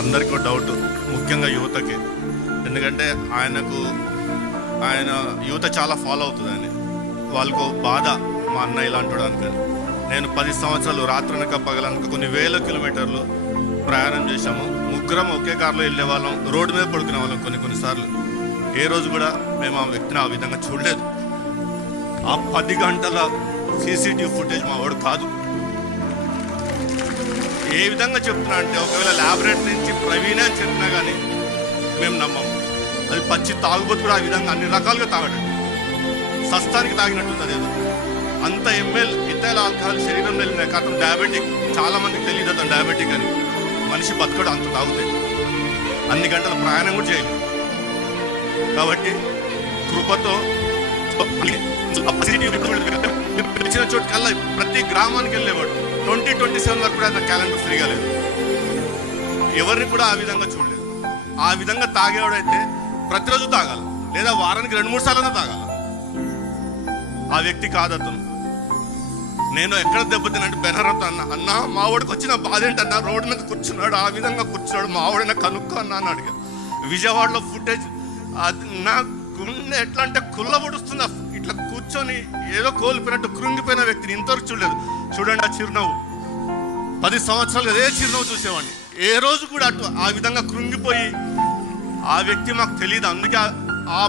అందరికీ డౌట్, ముఖ్యంగా యువతకి. ఎందుకంటే ఆయన యువత చాలా ఫాలో అవుతుంది అని వాళ్ళకు బాధ. మా అన్న ఇలాంటి అనుకని నేను 10 సంవత్సరాలు రాత్రనక పగలనక కొన్ని వేల కిలోమీటర్లు ప్రయాణం చేశాము. ముగ్గురం ఒకే కారులో వెళ్ళే వాళ్ళం, రోడ్డు మీద పడుకునే వాళ్ళం కొన్నిసార్లు. ఏ రోజు కూడా మేము ఆ వ్యక్తిని ఆ విధంగా చూడలేదు. ఆ 10 గంటల సీసీటీవీ ఫుటేజ్ మా వాడు కాదు. ఏ విధంగా చెప్తున్నా అంటే, ఒకవేళ ల్యాబొరేటరీ నుంచి ప్రవీణే అని చెప్పినా కానీ మేము నమ్మము. అది పచ్చి తాగుబోతు కూడా ఆ విధంగా అన్ని రకాలుగా తాగడం, సస్తానికి తాగినట్టుంది. అదేదో అంత ఎంఎల్ ఇథైల్ ఆల్కహాల్ శరీరంలో వెళ్ళిన అతను డయాబెటిక్. చాలా మందికి తెలియదు అతను డయాబెటిక్ అని. మనిషి బతకడు అంత తాగుతాయి. అన్ని గంటల ప్రయాణం కూడా చేయలేదు. కాబట్టి కృపతో ఇచ్చిన చోటు కల్లా ప్రతి గ్రామానికి వెళ్ళేవాడు. 2027 వరకు కూడా అతను క్యాలెండర్ ఫ్రీగా లేదు. ఎవరిని కూడా ఆ విధంగా చూడలేదు. ఆ విధంగా తాగేవాడైతే ప్రతిరోజు తాగాల, లేదా వారానికి 2-3 సార్లు తాగాల. ఆ వ్యక్తి కాదు అతను. నేను ఎక్కడ దెబ్బతినంటే బెనర్తో అన్న మావాడికి వచ్చిన బాధ ఏంటన్నా, రోడ్డు మీద కూర్చున్నాడు, ఆ విధంగా కూర్చున్నాడు, మావాడైనా కనుక్కో అన్నా అని అడిగా. విజయవాడలో ఫుటేజ్ అది నా గుండె ఎట్లా అంటే కుళ్ళబొడుస్తుంది. ఇట్లా కూర్చొని ఏదో కోల్పోయినట్టు కృంగిపోయిన వ్యక్తిని ఇంతవరకు చూడలేదు. చూడండి ఆ చిరునవ్వు, 10 సంవత్సరాలు అదే చిరునవ్వు చూసేవాడిని. ఏ రోజు కూడా అటు ఆ విధంగా కృంగిపోయి ఆ వ్యక్తి మాకు తెలియదు. అందుకే ఆ